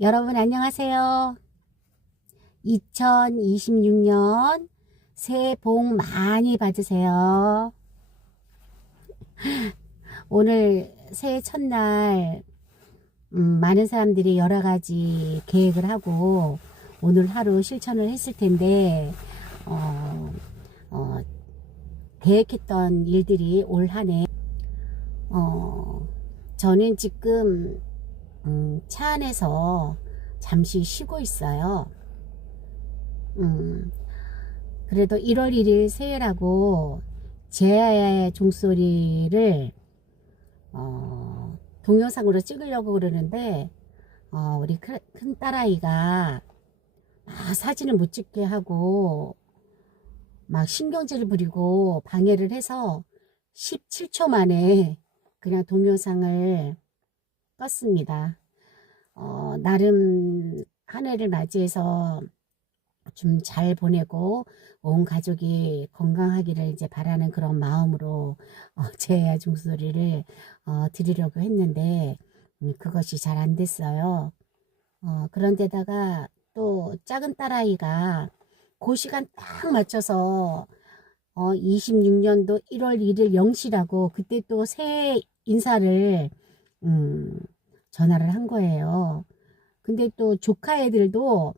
여러분 안녕하세요. 2026년 새해 복 많이 받으세요. 오늘 새해 첫날 음, 많은 사람들이 여러 가지 계획을 하고 오늘 하루 실천을 했을 텐데 어, 어, 계획했던 일들이 올 한해 어, 저는 지금 음, 차 안에서 잠시 쉬고 있어요. 음, 그래도 1월 1일 새해라고 제 종소리를 어, 동영상으로 찍으려고 그러는데 어, 우리 큰, 큰 딸아이가 막 사진을 못 찍게 하고 막 신경질을 부리고 방해를 해서 17초 만에 그냥 동영상을 껐습니다. 어, 나름 한 해를 맞이해서 좀 잘 보내고 온 가족이 건강하기를 이제 바라는 그런 마음으로 어, 제 종소리를 어, 드리려고 했는데 음, 그것이 잘 안 됐어요. 어, 그런데다가 또 작은 딸아이가 그 시간 딱 맞춰서 어, 26년도 1월 1일 0시라고 그때 또 새해 인사를 음, 전화를 한 거예요. 근데 또 조카 애들도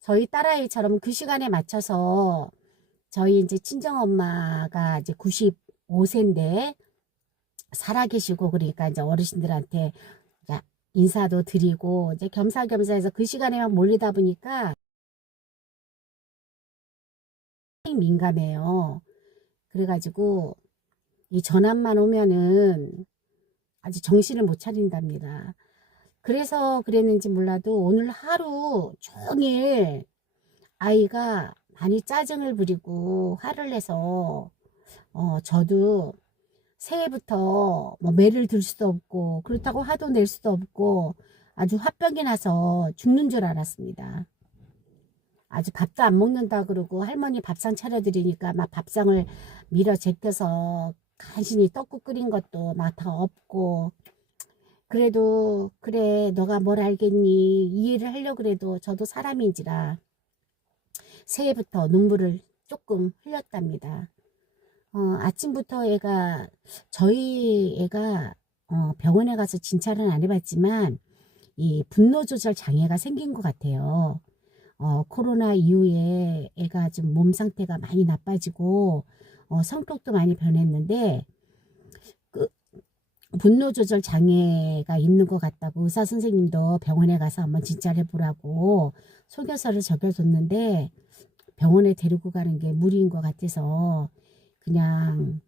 저희 딸아이처럼 그 시간에 맞춰서 저희 이제 친정엄마가 이제 95세인데 살아계시고 그러니까 이제 어르신들한테 인사도 드리고 이제 겸사겸사해서 그 시간에만 몰리다 보니까 민감해요. 그래가지고 이 전화만 오면은 아주 정신을 못 차린답니다. 그래서 그랬는지 몰라도 오늘 하루 종일 아이가 많이 짜증을 부리고 화를 내서 어 저도 새해부터 뭐 매를 들 수도 없고 그렇다고 화도 낼 수도 없고 아주 화병이 나서 죽는 줄 알았습니다. 아주 밥도 안 먹는다 그러고 할머니 밥상 차려드리니까 막 밥상을 밀어 제껴서 간신히 떡국 끓인 것도 막다 없고 그래도 그래 너가 뭘 알겠니 이해를 하려고 그래도 저도 사람인지라 새해부터 눈물을 조금 흘렸답니다. 어, 아침부터 애가 저희 애가 어, 병원에 가서 진찰은 안 해봤지만 이 분노 조절 장애가 생긴 것 같아요. 어, 코로나 이후에 애가 좀 몸 상태가 많이 나빠지고 어, 성격도 많이 변했는데 그 분노 조절 장애가 있는 것 같다고 의사 선생님도 병원에 가서 한번 진찰해 보라고 소견서를 적어줬는데 병원에 데리고 가는 게 무리인 것 같아서 그냥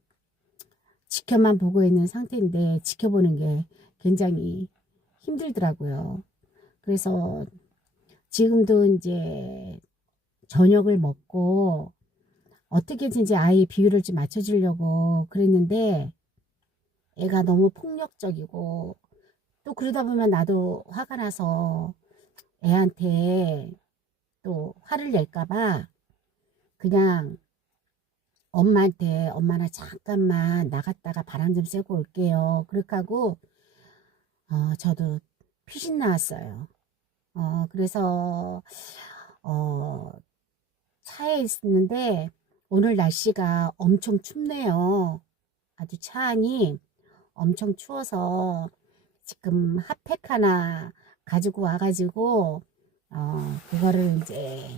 지켜만 보고 있는 상태인데 지켜보는 게 굉장히 힘들더라고요. 그래서 지금도 이제 저녁을 먹고 어떻게든지 아이 비율을 좀 맞춰주려고 그랬는데 애가 너무 폭력적이고 또 그러다 보면 나도 화가 나서 애한테 또 화를 낼까봐 그냥 엄마한테 엄마 나 잠깐만 나갔다가 바람 좀 쐬고 올게요. 그렇게 하고 어, 저도 피신 나왔어요. 어, 그래서 어, 차에 있는데 오늘 날씨가 엄청 춥네요. 아주 차 안이 엄청 추워서 지금 핫팩 하나 가지고 와가지고 어, 그거를 이제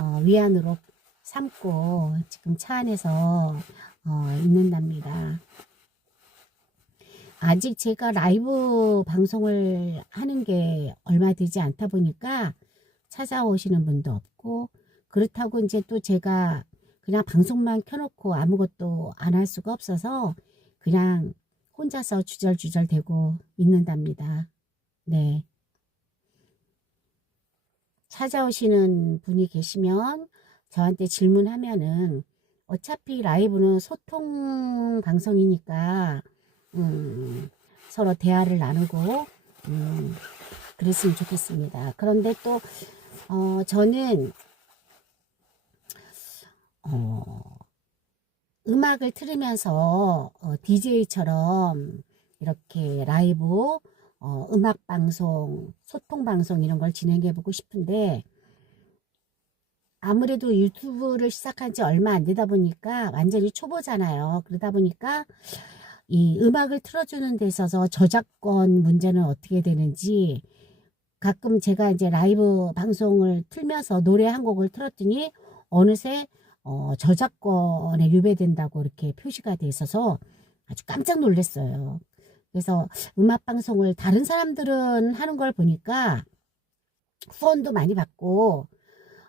어, 위안으로 삼고 지금 차 안에서 어, 있는답니다. 아직 제가 라이브 방송을 하는 게 얼마 되지 않다 보니까 찾아오시는 분도 없고 그렇다고 이제 또 제가 그냥 방송만 켜놓고 아무것도 안 할 수가 없어서 그냥 혼자서 주절주절 대고 있는답니다. 네. 찾아오시는 분이 계시면 저한테 질문하면은 어차피 라이브는 소통 방송이니까 음, 서로 대화를 나누고 음, 그랬으면 좋겠습니다. 그런데 또 어, 저는 어, 음악을 틀으면서 어, DJ처럼 이렇게 라이브 어, 음악 방송, 소통 방송 이런 걸 진행해 보고 싶은데 아무래도 유튜브를 시작한 지 얼마 안 되다 보니까 완전히 초보잖아요. 그러다 보니까 이 음악을 틀어주는 데 있어서 저작권 문제는 어떻게 되는지 가끔 제가 이제 라이브 방송을 틀면서 노래 한 곡을 틀었더니 어느새 어, 저작권에 유배된다고 이렇게 표시가 돼 있어서 아주 깜짝 놀랐어요. 그래서 음악 방송을 다른 사람들은 하는 걸 보니까 후원도 많이 받고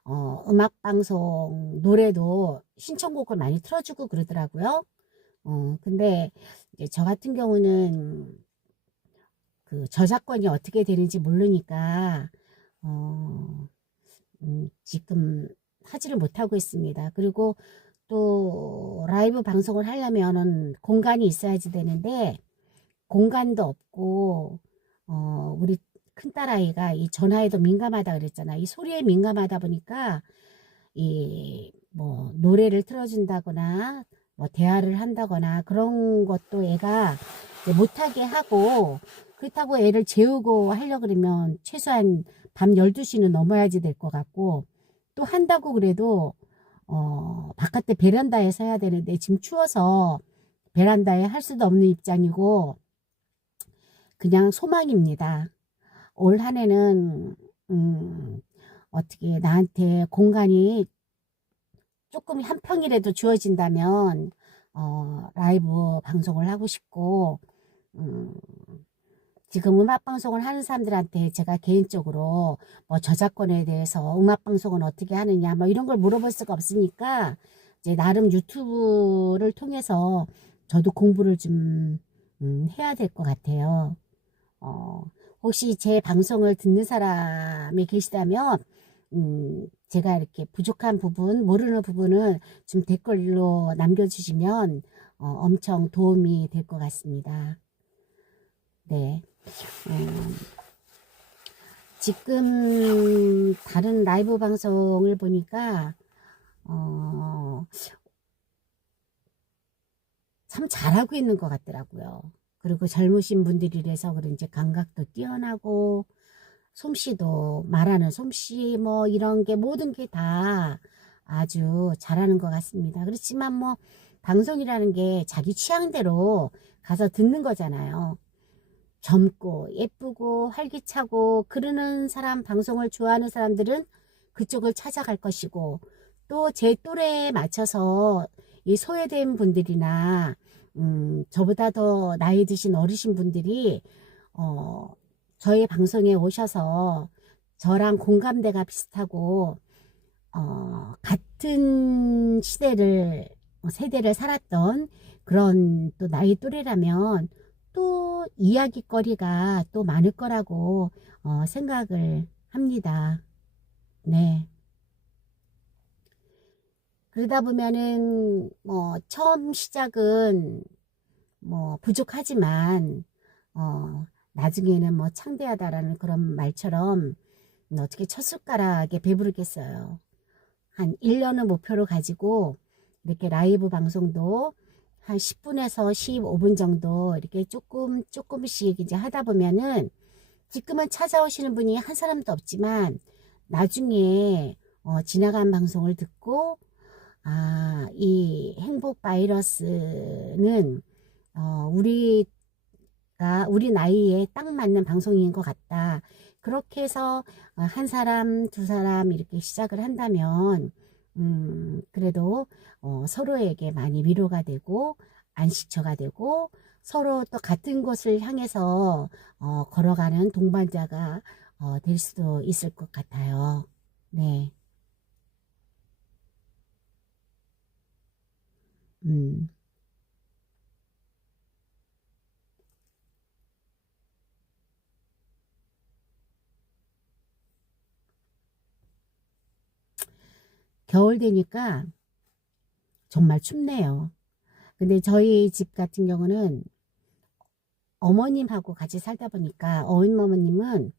어, 음악 방송 노래도 신청곡을 많이 틀어주고 그러더라고요. 어, 근데 이제 저 같은 경우는 그 저작권이 어떻게 되는지 모르니까 어, 음, 지금 하지를 못하고 있습니다. 그리고 또 라이브 방송을 하려면은 공간이 있어야지 되는데 공간도 없고 어, 우리 큰딸아이가 이 전화에도 민감하다 그랬잖아. 이 소리에 민감하다 보니까 이 뭐 노래를 틀어준다거나 뭐 대화를 한다거나 그런 것도 애가 못하게 하고 그렇다고 애를 재우고 하려 그러면 최소한 밤 12시는 넘어야지 될 것 같고 또 한다고 그래도 어 바깥에 베란다에 서야 되는데 지금 추워서 베란다에 할 수도 없는 입장이고 그냥 소망입니다. 올 한 해는 음 어떻게 나한테 공간이 조금 한 평이라도 주어진다면 어 라이브 방송을 하고 싶고 음 지금 음악 방송을 하는 사람들한테 제가 개인적으로 뭐 저작권에 대해서 음악 방송은 어떻게 하느냐 뭐 이런 걸 물어볼 수가 없으니까 이제 나름 유튜브를 통해서 저도 공부를 좀 음, 해야 될 것 같아요. 어, 혹시 제 방송을 듣는 사람이 계시다면 음, 제가 이렇게 부족한 부분, 모르는 부분은 좀 댓글로 남겨주시면 어, 엄청 도움이 될 것 같습니다. 네. 음, 지금 다른 라이브 방송을 보니까 어, 참 잘하고 있는 것 같더라고요. 그리고 젊으신 분들이라서 그런지 감각도 뛰어나고 솜씨도 말하는 솜씨 뭐 이런 게 모든 게 다 아주 잘하는 것 같습니다. 그렇지만 뭐 방송이라는 게 자기 취향대로 가서 듣는 거잖아요. 젊고 예쁘고 활기차고 그러는 사람 방송을 좋아하는 사람들은 그쪽을 찾아갈 것이고 또 제 또래에 맞춰서 이 소외된 분들이나 음, 저보다 더 나이 드신 어르신 분들이 어, 저희 방송에 오셔서 저랑 공감대가 비슷하고 어, 같은 시대를 어, 세대를 살았던 그런 또 나이 또래라면 또 이야기거리가 또 많을 거라고 어, 생각을 합니다. 네. 그러다 보면은 뭐 처음 시작은 뭐 부족하지만 어 나중에는 뭐 창대하다라는 그런 말처럼 어떻게 첫 숟가락에 배부르겠어요. 한 1년을 목표로 가지고 이렇게 라이브 방송도 한 10분에서 15분 정도 이렇게 조금 조금씩 이제 하다 보면은 지금은 찾아오시는 분이 한 사람도 없지만 나중에 어, 지나간 방송을 듣고 아, 이 행복 바이러스는 어, 우리가 우리 나이에 딱 맞는 방송인 것 같다. 그렇게 해서 어, 한 사람, 두 사람 이렇게 시작을 한다면 음, 그래도 어, 서로에게 많이 위로가 되고 안식처가 되고 서로 또 같은 곳을 향해서 어, 걸어가는 동반자가 어, 될 수도 있을 것 같아요. 네. 음. 겨울 되니까 정말 춥네요. 근데 저희 집 같은 경우는 어머님하고 같이 살다 보니까 어머님은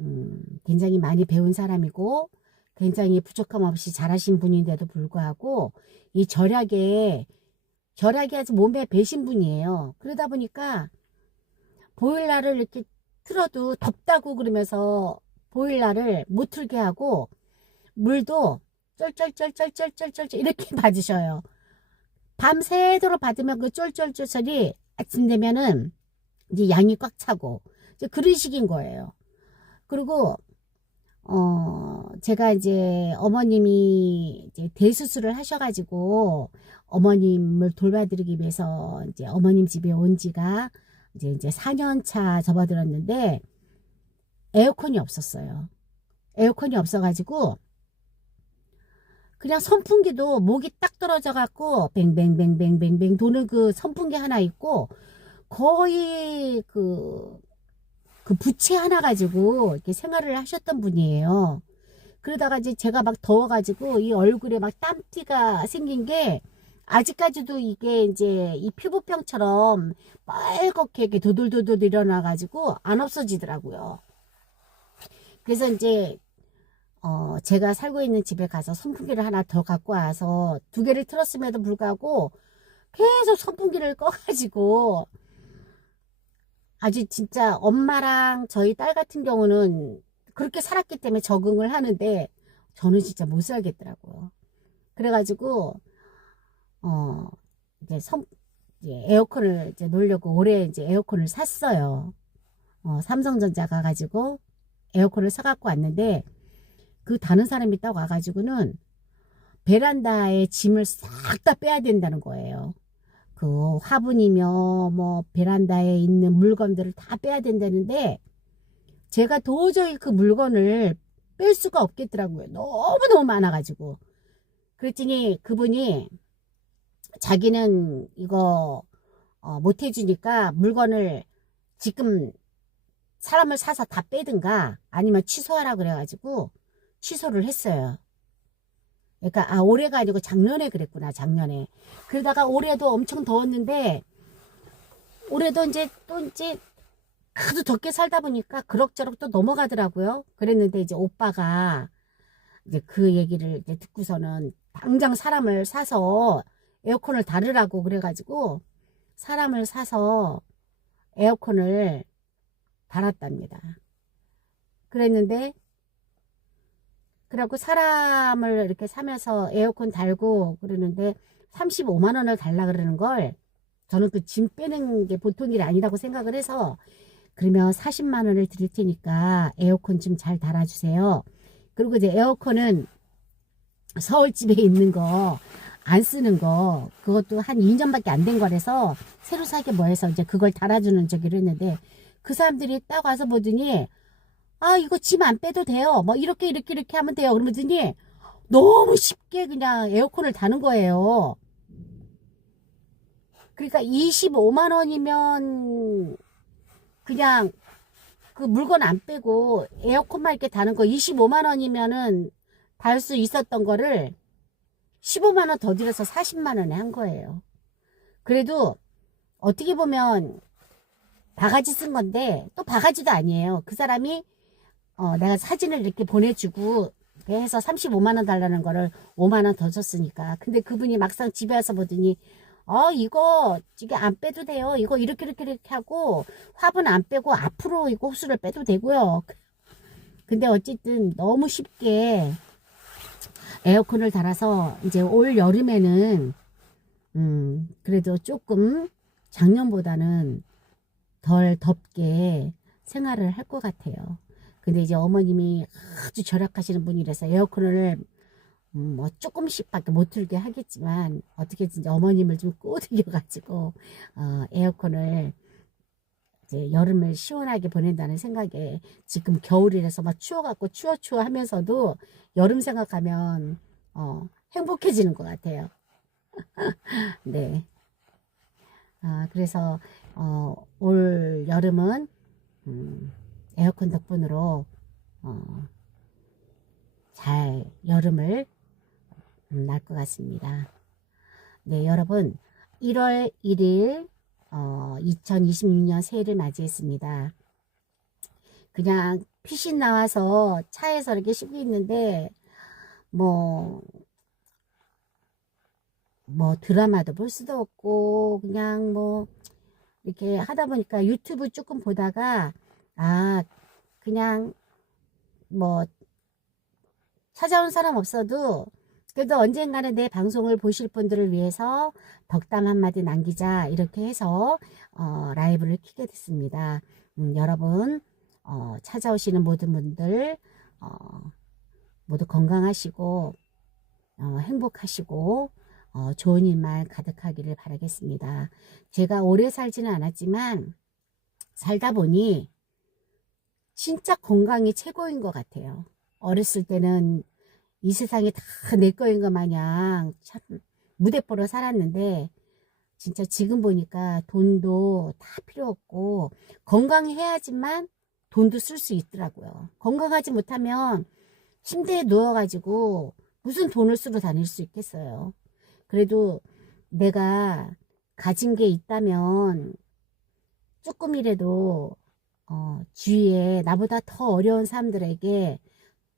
음, 굉장히 많이 배운 사람이고 굉장히 부족함 없이 잘하신 분인데도 불구하고 이 절약에 절약이 아주 몸에 배신 분이에요. 그러다 보니까 보일러를 이렇게 틀어도 덥다고 그러면서 보일러를 못 틀게 하고 물도 쩔쩔쩔쩔쩔쩔쩔 이렇게 받으셔요. 밤새도록 받으면 그 쫄쫄쫄 소리 아침 되면은 이제 양이 꽉 차고 이제 그런 식인 거예요. 그리고 어 제가 이제 어머님이 이제 대수술을 하셔가지고 어머님을 돌봐드리기 위해서 이제 어머님 집에 온 지가 이제 이제 4년 차 접어들었는데 에어컨이 없었어요. 에어컨이 없어가지고 그냥 선풍기도 목이 딱 떨어져 갖고 뱅뱅뱅뱅뱅뱅 도는 그 선풍기 하나 있고 거의 그, 그 부채 하나 가지고 이렇게 생활을 하셨던 분이에요. 그러다가 이제 제가 막 더워가지고 이 얼굴에 막 땀띠가 생긴 게 아직까지도 이게 이제 이 피부병처럼 빨갛게 이렇게 도돌도돌 일어나가지고 안 없어지더라고요. 그래서 이제 어, 제가 살고 있는 집에 가서 선풍기를 하나 더 갖고 와서 두 개를 틀었음에도 불구하고 계속 선풍기를 꺼가지고 아주 진짜 엄마랑 저희 딸 같은 경우는 그렇게 살았기 때문에 적응을 하는데 저는 진짜 못 살겠더라고요. 그래가지고 어 이제 선 이제 에어컨을 이제 놓으려고 올해 이제 에어컨을 샀어요. 어, 삼성전자 가가지고 에어컨을 사갖고 왔는데 그 다른 사람이 딱 와가지고는 베란다에 짐을 싹 다 빼야 된다는 거예요. 그 화분이며 뭐 베란다에 있는 물건들을 다 빼야 된다는데 제가 도저히 그 물건을 뺄 수가 없겠더라고요. 너무너무 많아가지고. 그랬더니 그분이 자기는 이거 어, 못 해주니까 물건을 지금 사람을 사서 다 빼든가 아니면 취소하라 그래가지고 취소를 했어요. 그러니까 아 올해가 아니고 작년에 그랬구나 작년에. 그러다가 올해도 엄청 더웠는데 올해도 이제 또 이제 하도 덥게 살다 보니까 그럭저럭 또 넘어가더라고요. 그랬는데 이제 오빠가 이제 그 얘기를 이제 듣고서는 당장 사람을 사서 에어컨을 달으라고 그래가지고 사람을 사서 에어컨을 달았답니다. 그랬는데 그래갖고 사람을 이렇게 사면서 에어컨 달고 그러는데 35만 원을 달라 그러는 걸 저는 그 짐 빼는 게 보통 일이 아니라고 생각을 해서 그러면 40만 원을 드릴 테니까 에어컨 좀 잘 달아주세요. 그리고 이제 에어컨은 서울집에 있는 거 안 쓰는 거 그것도 한 2년밖에 안 된 거라서 새로 사게 뭐 해서 이제 그걸 달아주는 저기를 했는데 그 사람들이 딱 와서 보더니 아 이거 짐 안 빼도 돼요 뭐 이렇게 이렇게 이렇게 하면 돼요 그러더니 너무 쉽게 그냥 에어컨을 다는 거예요 그러니까 25만 원이면 그냥 그 물건 안 빼고 에어컨만 이렇게 다는 거 25만 원이면은 달 수 있었던 거를 15만 원 더 들여서 40만 원에 한 거예요. 그래도 어떻게 보면 바가지 쓴 건데 또 바가지도 아니에요. 그 사람이 어, 내가 사진을 이렇게 보내주고 해서 35만 원 달라는 거를 5만 원 더 줬으니까. 근데 그분이 막상 집에 와서 보더니 어 이거 이게 안 빼도 돼요. 이거 이렇게 이렇게 이렇게 하고 화분 안 빼고 앞으로 이거 호수를 빼도 되고요. 근데 어쨌든 너무 쉽게 에어컨을 달아서 이제 올 여름에는 음 그래도 조금 작년보다는 덜 덥게 생활을 할 것 같아요. 근데 이제 어머님이 아주 절약하시는 분이라서 에어컨을 음, 뭐 조금씩 밖에 못 틀게 하겠지만 어떻게든 이제 어머님을 좀 꼬드겨 가지고 어, 에어컨을 이제 여름을 시원하게 보낸다는 생각에 지금 겨울이라서 막 추워갖고 추워 추워 하면서도 여름 생각하면 어, 행복해지는 것 같아요. 네. 아, 그래서 어, 올 여름은 음, 에어컨 덕분으로 어, 잘 여름을 음, 날것 같습니다. 네, 여러분 1월 1일 어, 2026년 새해를 맞이했습니다. 그냥 피신 나와서 차에서 이렇게 쉬고 있는데 뭐, 뭐 드라마도 볼 수도 없고 그냥 뭐 이렇게 하다 보니까 유튜브 조금 보다가 아 그냥 뭐 찾아온 사람 없어도 그래도 언젠가는 내 방송을 보실 분들을 위해서 덕담 한마디 남기자 이렇게 해서 어, 라이브를 키게 됐습니다. 음, 여러분 어, 찾아오시는 모든 분들 어, 모두 건강하시고 어, 행복하시고 어, 좋은 일만 가득하기를 바라겠습니다. 제가 오래 살지는 않았지만 살다 보니 진짜 건강이 최고인 것 같아요. 어렸을 때는 이 세상이 다 내 거인 것 마냥 참 무대뽀로 살았는데 진짜 지금 보니까 돈도 다 필요 없고 건강해야지만 돈도 쓸 수 있더라고요. 건강하지 못하면 침대에 누워가지고 무슨 돈을 쓰러 다닐 수 있겠어요. 그래도 내가 가진 게 있다면 조금이라도 어, 주위에 나보다 더 어려운 사람들에게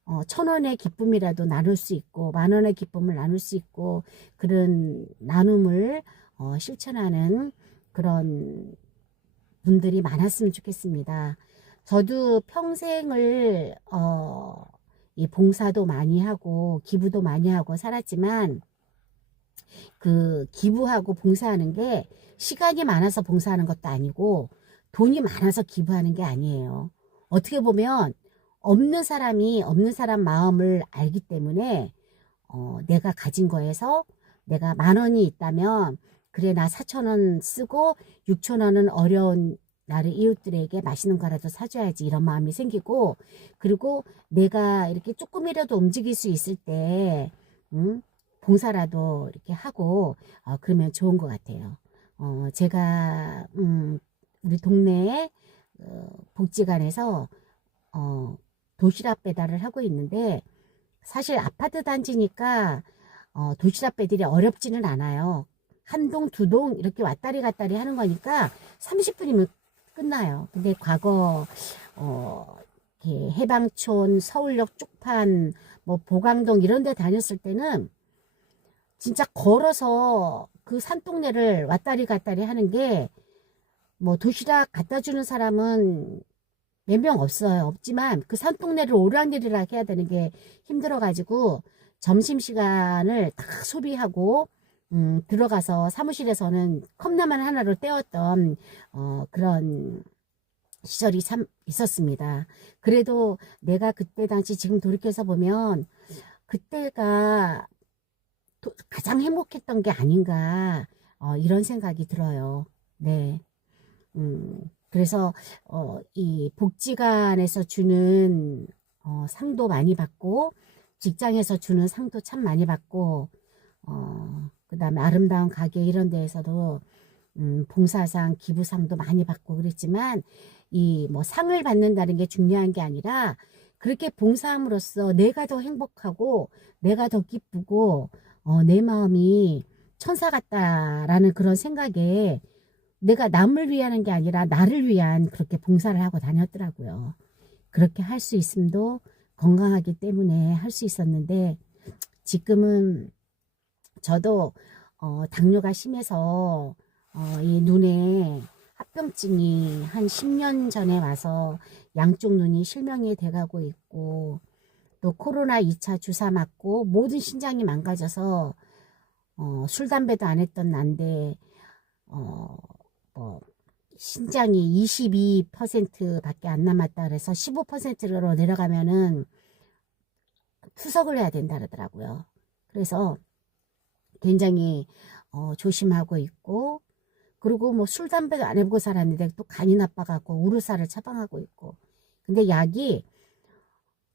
어, 천 원의 기쁨이라도 나눌 수 있고 만 원의 기쁨을 나눌 수 있고 그런 나눔을 어, 실천하는 그런 분들이 많았으면 좋겠습니다. 저도 평생을 어, 이 봉사도 많이 하고 기부도 많이 하고 살았지만 그 기부하고 봉사하는 게 시간이 많아서 봉사하는 것도 아니고 돈이 많아서 기부하는 게 아니에요. 어떻게 보면 없는 사람이 없는 사람 마음을 알기 때문에 어, 내가 가진 거에서 내가 만 원이 있다면 그래 나 사천 원 쓰고 육천 원은 어려운 나를 이웃들에게 맛있는 거라도 사줘야지 이런 마음이 생기고 그리고 내가 이렇게 조금이라도 움직일 수 있을 때 음, 봉사라도 이렇게 하고 어, 그러면 좋은 것 같아요. 어, 제가 음, 우리 동네 어, 복지관에서 어, 도시락 배달을 하고 있는데 사실 아파트 단지니까 어, 도시락 배달이 어렵지는 않아요. 한 동, 두 동 이렇게 왔다리 갔다리 하는 거니까 30분이면 끝나요. 근데 과거 어, 해방촌, 서울역 쪽판, 뭐 보강동 이런 데 다녔을 때는 진짜 걸어서 그 산동네를 왔다리 갔다리 하는 게 뭐 도시락 갖다 주는 사람은 몇 명 없어요. 없지만 그 산동네를 오락내리락 해야 되는 게 힘들어가지고 점심시간을 다 소비하고 음, 들어가서 사무실에서는 컵라면 하나로 때웠던 어, 그런 시절이 참 있었습니다. 그래도 내가 그때 당시 지금 돌이켜서 보면 그때가 도- 가장 행복했던 게 아닌가 어, 이런 생각이 들어요. 네. 음, 그래서 어, 이 복지관에서 주는 어, 상도 많이 받고 직장에서 주는 상도 참 많이 받고 어, 그다음에 아름다운 가게 이런 데에서도 음, 봉사상, 기부상도 많이 받고 그랬지만 이 뭐 상을 받는다는 게 중요한 게 아니라 그렇게 봉사함으로써 내가 더 행복하고 내가 더 기쁘고 어, 내 마음이 천사 같다라는 그런 생각에 내가 남을 위하는 게 아니라 나를 위한 그렇게 봉사를 하고 다녔더라고요. 그렇게 할 수 있음도 건강하기 때문에 할 수 있었는데 지금은 저도 어, 당뇨가 심해서 어, 이 눈에 합병증이 한 10년 전에 와서 양쪽 눈이 실명이 돼가고 있고 또 코로나 2차 주사 맞고 모든 신장이 망가져서 어, 술 담배도 안 했던 난데 어, 뭐 신장이 22%밖에 안 남았다 그래서 15%로 내려가면은 투석을 해야 된다 그러더라고요. 그래서 굉장히 어, 조심하고 있고 그리고 뭐 술 담배도 안 해보고 살았는데 또 간이 나빠갖고 우르사를 처방하고 있고 근데 약이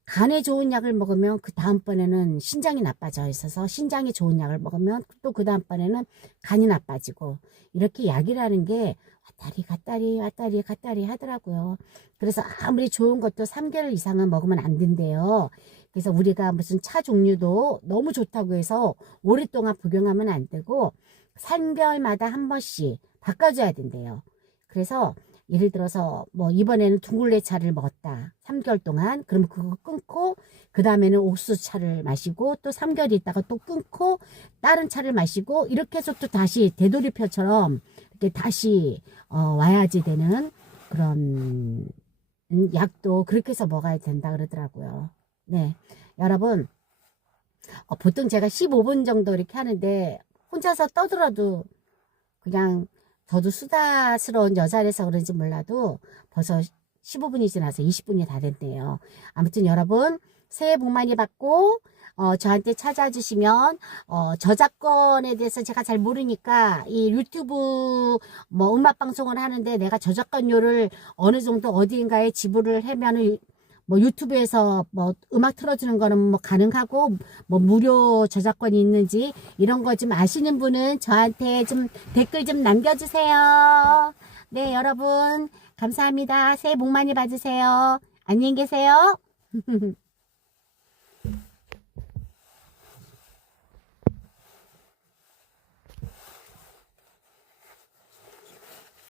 간에 좋은 약을 먹으면 그 다음번에는 신장이 나빠져 있어서 신장이 좋은 약을 먹으면 또 그 다음번에는 간이 나빠지고 이렇게 약이라는 게 왔다리 갔다리 왔다리 갔다리 하더라고요. 그래서 아무리 좋은 것도 3개월 이상은 먹으면 안 된대요. 그래서 우리가 무슨 차 종류도 너무 좋다고 해서 오랫동안 복용하면 안 되고 3개월마다 한 번씩 바꿔줘야 된대요. 그래서 예를 들어서 뭐 이번에는 둥글레 차를 먹었다. 3개월 동안. 그러면 그거 끊고 그 다음에는 옥수차를 마시고 또 3개월 있다가 또 끊고 다른 차를 마시고 이렇게 해서 또 다시 되돌이표처럼 이렇게 다시 어, 와야지 되는 그런 음, 약도 그렇게 해서 먹어야 된다 그러더라고요. 네. 여러분 어, 보통 제가 15분 정도 이렇게 하는데 혼자서 떠들어도 그냥 저도 수다스러운 여자라서 그런지 몰라도 벌써 15분이 지나서 20분이 다 됐네요. 아무튼 여러분 새해 복 많이 받고 어, 저한테 찾아주시면 어, 저작권에 대해서 제가 잘 모르니까 이 유튜브 뭐 음악 방송을 하는데 내가 저작권료를 어느 정도 어디인가에 지불을 하면은 뭐 유튜브에서 뭐 음악 틀어주는 거는 뭐 가능하고 뭐 무료 저작권이 있는지 이런 거 좀 아시는 분은 저한테 좀 댓글 좀 남겨주세요. 네, 여러분 감사합니다. 새해 복 많이 받으세요. 안녕히 계세요.